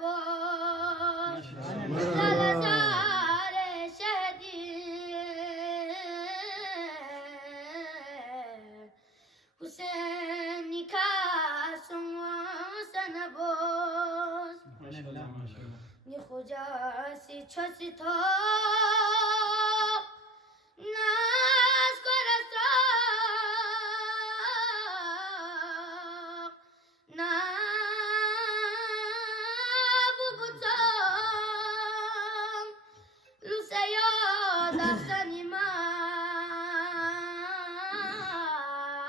boş Maşallah. Lalazare şehdi Hüseyin nikahın sana boş Maşallah. Maşallah. Ni hocası çosi to Nas korasrak Na bubutan Lusayo dafsan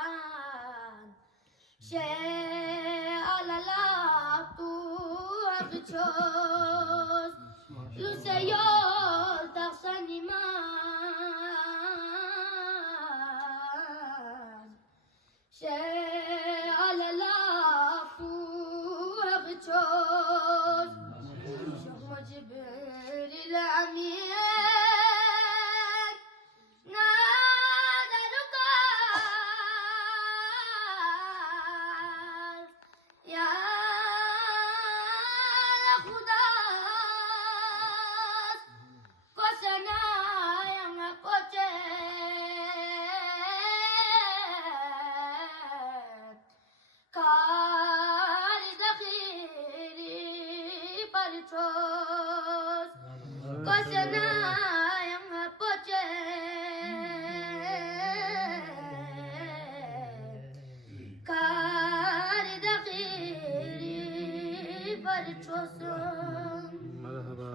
iman She alalak tu akços Lusayo dafsan iman She alalak tu akços Şokma Cibril amin Nadarukar Ya Khuda Kosana yang koce Kari dakhiri parchos Kosana yang koce Kari dakhiri parchos Merhaba.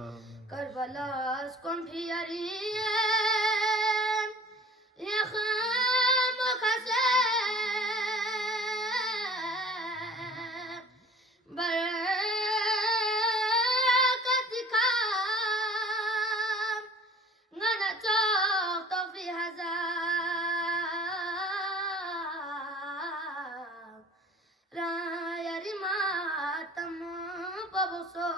Karbalas konfiyariyem Yakham khasem Barakatikam Ngana tok fi hazam Raya rimatam paboso